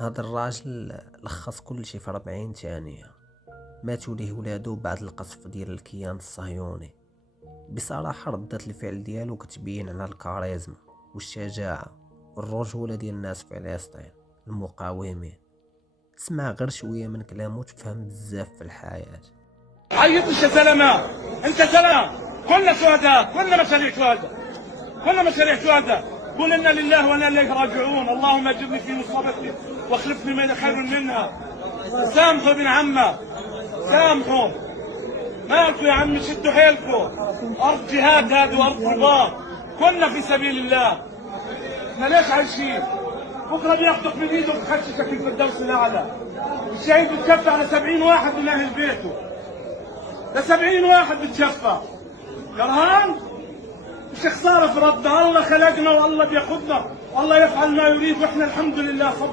هذا الراجل لخص كل شيء في 40 ثانية. ماتوا ليه ولادو بعد القصف ديال الكيان الصهيوني. بصراحة ردة الفعل ديالو كتبين على الكاريزما والشجاعة والرجولة ديال الناس في فلسطين المقاومين. اسمع غير شوية من كلامه تفهم بزاف في الحياة. عيطش يا زلمة، انت زلمة، كلنا شهداء، كلنا مشاريع شهداء، كلنا مشاريع شهداء. قل انا لله وانا اليه راجعون، اللهم اجرني في مصيبتي واخلفني من خير منها. سامحوا ابن عمه، سامحوا، مالكم يا عم، شدوا حيلكم، ارض جهاد هذه وارض رباط، كنا في سبيل الله. احنا ليش عايشين؟ بكره بياخذك من ايده وبتخششك في الفردوس الاعلى. الشهيد بتشفى على 70 واحد من اهل بيته، ل70 واحد بتشفى. كرهان؟ مش خساره في ربنا، الله خلقنا والله بياخذنا والله يفعل ما يريد، واحنا الحمد لله صبر.